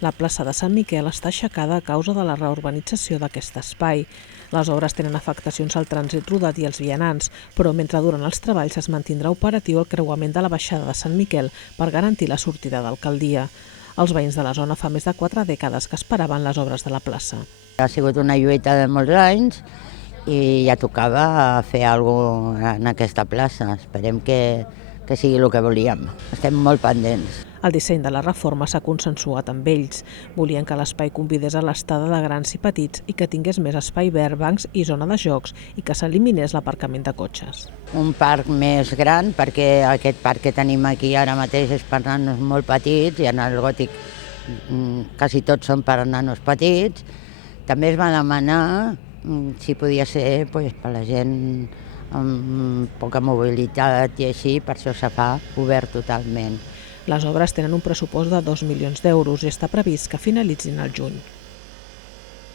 La plaça de Sant Miquel està aixecada a causa de la reurbanització d'aquest espai. Les obres tenen afectacions al trànsit rodat i als vianants, però mentre duren els treballs es mantindrà operatiu el creuament de la baixada de Sant Miquel per garantir la sortida d'alcaldia. Els veïns de la zona fa més de 4 dècades que esperaven les obres de la plaça. Ha sigut una lluita de molts anys i ja tocava fer alguna cosa en aquesta plaça. Esperem que sigui el que volíem. Estem molt pendents. El disseny de la reforma s'ha consensuat amb ells. Volien que l'espai convidés a l'estada de grans i petits i que tingués més espai verd, bancs i zona de jocs i que s'eliminés l'aparcament de cotxes. Un parc més gran, perquè aquest parc que tenim aquí ara mateix és per nanos molt petits i en el gòtic quasi tots són per nanos petits. També es va demanar si podia ser per la gent amb poca mobilitat i així, per això se fa obert totalment. Les obres tenen un pressupost de 2 milions d'euros i està previst que finalitzin al juny.